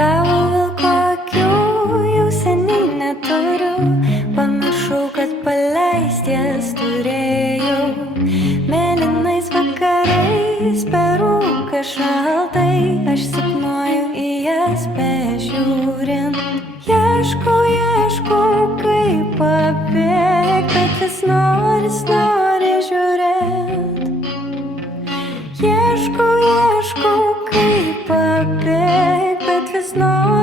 Tavo vilko akių jau seniai neturiu, pamiršau, kad paleist jas turėjau. Mėlynais vakarais per rūką šaltai aš sapnuoju į jas bežiūrint. Ieškau, kaip pabėgt, bet vis nori žiūrėt. Ieškau, kaip pabėgt, bet vis nori